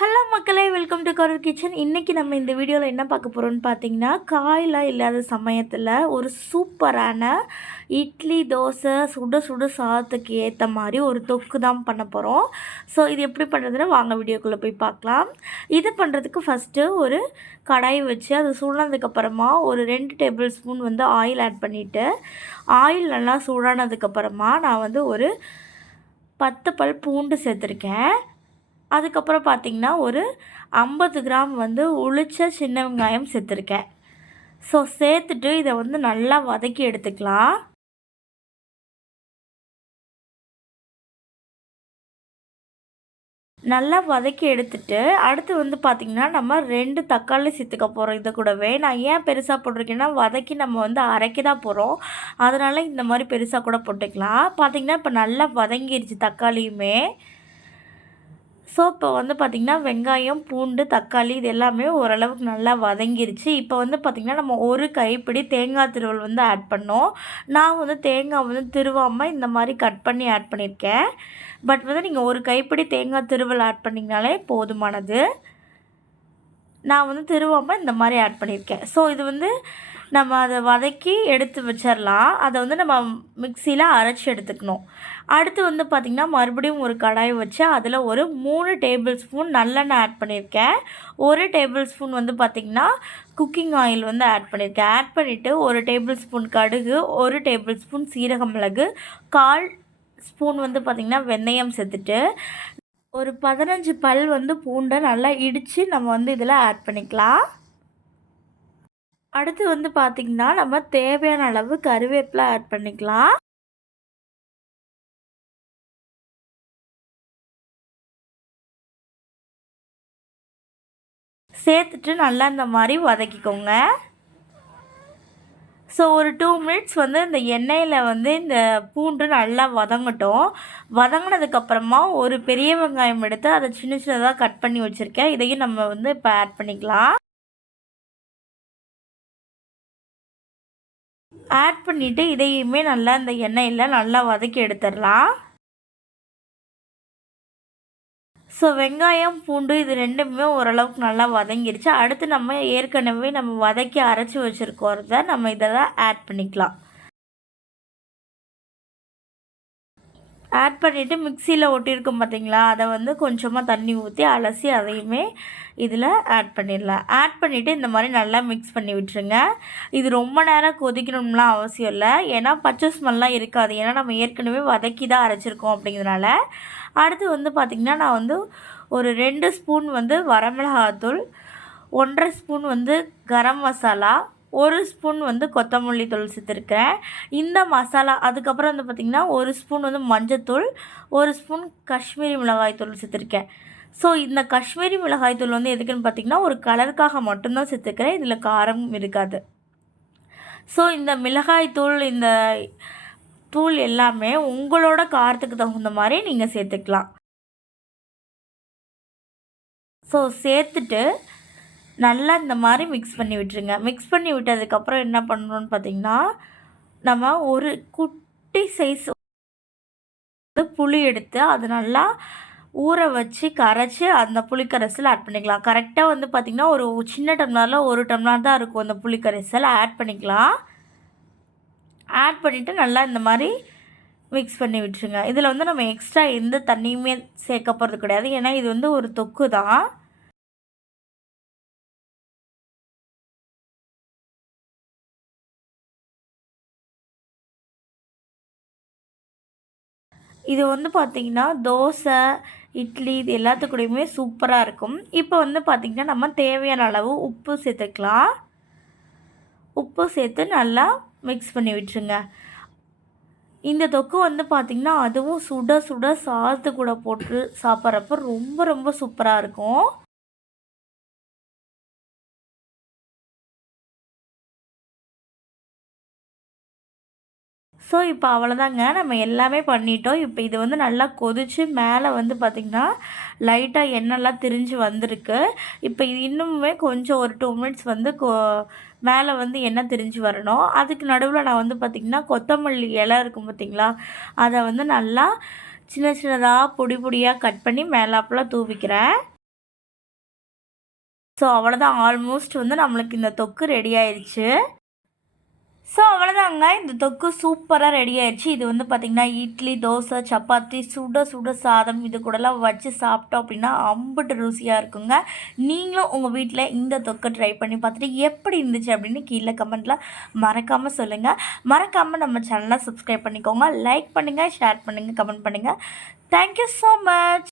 Hello மக்களே, welcome to Karur kitchen. இன்றைக்கி நம்ம இந்த வீடியோவில் என்ன பார்க்க போகிறோம்னு பார்த்தீங்கன்னா, காயெலாம் இல்லாத சமயத்தில் ஒரு சூப்பரான இட்லி தோசை சுட சுட சாதத்துக்கு ஏற்ற மாதிரி ஒரு தொக்கு தான் பண்ண போகிறோம். ஸோ இது எப்படி பண்ணுறதுன்னு வாங்க வீடியோக்குள்ளே போய் பார்க்கலாம். இது பண்ணுறதுக்கு ஃபஸ்ட்டு ஒரு கடாய் வச்சு அது சூடானதுக்கப்புறமா ஒரு 2 டேபிள் ஸ்பூன் ஆயில் ஆட் பண்ணிவிட்டு, ஆயில் நல்லா சூடானதுக்கப்புறமா நான் ஒரு 10 பல் பூண்டு சேர்த்துருக்கேன். அதுக்கப்புறம் பார்த்திங்கன்னா ஒரு 50 கிராம் உளிச்ச சின்ன வெங்காயம் சேர்த்துருக்கேன். ஸோ சேர்த்துட்டு இதை நல்லா வதக்கி எடுத்துக்கலாம். நல்லா வதக்கி எடுத்துட்டு அடுத்து பார்த்திங்கன்னா நம்ம 2 தக்காளி சேர்த்துக்க போகிறோம். இதை கூடவே நான் ஏன் பெருசாக போட்டிருக்கேன்னா, வதக்கி நம்ம அரைக்க தான் போகிறோம். அதனால் இந்த மாதிரி பெருசாக கூட போட்டுக்கலாம். பார்த்திங்கன்னா இப்போ நல்லா வதங்கிடுச்சு தக்காளியுமே. ஸோ இப்போ பார்த்திங்கன்னா வெங்காயம், பூண்டு, தக்காளி இது எல்லாமே ஓரளவுக்கு நல்லா வதங்கிருச்சு. இப்போ பார்த்திங்கன்னா நம்ம ஒரு கைப்பிடி தேங்காய் துருவல் ஆட் பண்ணோம். நான் தேங்காய் திருவாமல் இந்த மாதிரி கட் பண்ணி ஆட் பண்ணியிருக்கேன். பட் நீங்கள் ஒரு கைப்பிடி தேங்காய் துருவல் ஆட் பண்ணிங்கனாலே போதுமானது. நான் திருவாமல் இந்த மாதிரி ஆட் பண்ணியிருக்கேன். ஸோ இது நம்ம அதை வதக்கி எடுத்து வச்சிடலாம். அதை நம்ம மிக்சியில் அரைச்சி எடுத்துக்கணும். அடுத்து பார்த்திங்கன்னா மறுபடியும் ஒரு கடாய் வச்சு அதில் ஒரு 3 டேபிள் ஸ்பூன் நல்லெண்ணெய் ஆட் பண்ணியிருக்கேன். 1 டேபிள் ஸ்பூன் பார்த்திங்கன்னா குக்கிங் ஆயில் ஆட் பண்ணியிருக்கேன். ஆட் பண்ணிவிட்டு 1 டேபிள் ஸ்பூன் கடுகு, 1 டேபிள் ஸ்பூன் சீரக மிளகு, 1/4 ஸ்பூன் பார்த்திங்கன்னா வெந்தயம் சேர்த்துட்டு ஒரு 15 பல் பூண்டை நல்லா இடித்து நம்ம இதில் ஆட் பண்ணிக்கலாம். அடுத்து பார்த்திங்கன்னா நம்ம தேவையான அளவு கருவேப்பிலை ஆட் பண்ணிக்கலாம். சேர்த்துட்டு நல்லா இந்த மாதிரி வதக்கிக்கோங்க. ஸோ ஒரு 2 மினிட்ஸ் இந்த எண்ணெயில் இந்த பூண்டு நல்லா வதங்கட்டும். வதங்கினதுக்கப்புறமா ஒரு பெரிய வெங்காயம் எடுத்து அதை சின்ன சின்னதாக கட் பண்ணி வச்சுருக்கேன். இதையும் நம்ம இப்போ ஆட் பண்ணிக்கலாம். ஆட் பண்ணிவிட்டு இதையுமே நல்லா இந்த எண்ணெயில் நல்லா வதக்கி எடுத்துடலாம். ஸோ வெங்காயம், பூண்டு இது ரெண்டுமே ஓரளவுக்கு நல்லா வதங்கிருச்சு. அடுத்து நம்ம ஏற்கனவே வதக்கி அரைச்சி வச்சுருக்கோறத நம்ம இதெல்லாம் ஆட் பண்ணிக்கலாம். ஆட் பண்ணிவிட்டு மிக்சியில் ஒட்டியிருக்கோம் பார்த்திங்களா, அதை கொஞ்சமாக தண்ணி ஊற்றி அலசி அதையுமே இதில் ஆட் பண்ணிடலாம். ஆட் பண்ணிவிட்டு இந்த மாதிரி நல்லா மிக்ஸ் பண்ணி விட்டுருங்க. இது ரொம்ப நேரம் கொதிக்கணும்லாம் அவசியம் இல்லை. ஏன்னா பச்சை ஸ்மெல்லாம் இருக்காது. ஏன்னா நம்ம ஏற்கனவே வதக்கி தான் அரைச்சிருக்கோம் அப்படிங்கிறதுனால. அடுத்து பார்த்திங்கன்னா நான் ஒரு 2 spoon வரமிளகாத்தூள், 1.5 spoon garam masala, 1 spoon கொத்தமல்லி தூள் சேர்த்துருக்கேன். இந்த மசாலா அதுக்கப்புறம் பார்த்திங்கன்னா 1 ஸ்பூன் மஞ்சத்தூள், 1 ஸ்பூன் காஷ்மீரி மிளகாய் தூள் சேர்த்துருக்கேன். ஸோ இந்த காஷ்மீரி மிளகாய் தூள் எதுக்குன்னு பார்த்திங்கன்னா ஒரு கலருக்காக மட்டும்தான் சேர்த்துக்கிறேன். இதில் காரம் இருக்காது. ஸோ இந்த மிளகாய் தூள் இந்த தூள் எல்லாமே உங்களோட காரத்துக்கு தகுந்த மாதிரி நீங்கள் சேர்த்துக்கலாம். ஸோ சேர்த்துட்டு நல்லா இந்த மாதிரி மிக்ஸ் பண்ணி விட்டுருங்க. மிக்ஸ் பண்ணி விட்டதுக்கப்புறம் என்ன பண்ணணும்னு பார்த்திங்கன்னா, நம்ம ஒரு குட்டி சைஸ் புளி எடுத்து அது நல்லா ஊற வச்சு கரைச்சி அந்த புளிக்கரைசல் ஆட் பண்ணிக்கலாம். கரெக்டாக பார்த்திங்கன்னா ஒரு சின்ன டம்ளரில் 1 டம்ளர் தான் இருக்கும் அந்த புளிக்கரைசல். ஆட் பண்ணிக்கலாம். ஆட் பண்ணிவிட்டு நல்லா இந்த மாதிரி மிக்ஸ் பண்ணி விட்டுருங்க. இதில் நம்ம எக்ஸ்ட்ரா எந்த தண்ணியுமே சேர்க்க போகிறது கிடையாது. ஏன்னா இது ஒரு தொக்கு தான். இது பார்த்திங்கன்னா தோசை, இட்லி இது எல்லாத்துக்கூடையுமே சூப்பராக இருக்கும். இப்போ பார்த்திங்கன்னா நம்ம தேவையான அளவு உப்பு சேர்த்துக்கலாம். உப்பு சேர்த்து நல்லா மிக்ஸ் பண்ணி விட்டுருங்க. இந்த தொக்கு பார்த்திங்கன்னா அதுவும் சுட சுட சாதத்து கூட போட்டு சாப்பிட்றப்ப ரொம்ப ரொம்ப சூப்பராக இருக்கும். ஸோ இப்போ அவ்வளோதாங்க, நம்ம எல்லாமே பண்ணிட்டோம். இப்போ இது நல்லா கொதித்து மேலே பார்த்திங்கன்னா லைட்டாக எண்ணெய்லாம் திரிஞ்சு வந்திருக்கு. இப்போ இது இன்னுமே கொஞ்சம் ஒரு 2 மினிட்ஸ் மேலே எண்ணெய் திரிஞ்சு வரணும். அதுக்கு நடுவில் நான் பார்த்திங்கன்னா கொத்தமல்லி இலை இருக்கும் பார்த்திங்களா, அதை நல்லா சின்ன சின்னதாக பொடி பொடியாக கட் பண்ணி மேலாப்பில் தூவிக்கிறேன். ஸோ அவ்வளோதான், ஆல்மோஸ்ட் வந்து நம்மளுக்கு இந்த தொக்கு ரெடி ஆயிடுச்சு. ஸோ அவ்வளோதாங்க, இந்த தொக்கு சூப்பராக ரெடி ஆயிடுச்சு. இது வந்து பார்த்திங்கன்னா இட்லி, தோசை, சப்பாத்தி, சுட சுட சாதம் இது கூடலாம் வச்சு சாப்பிட்டோம் அப்படின்னா அம்புட்டு ருசியாக இருக்குங்க. நீங்களும் உங்கள் வீட்டில் இந்த தொக்கை ட்ரை பண்ணி பார்த்துட்டு எப்படி இருந்துச்சு அப்படின்னு கீழே கமெண்ட்டில் மறக்காமல் சொல்லுங்கள். மறக்காமல் நம்ம சேனலை சப்ஸ்கிரைப் பண்ணிக்கோங்க. லைக் பண்ணுங்கள், ஷேர் பண்ணுங்கள், கமெண்ட் பண்ணுங்கள். Thank you so much.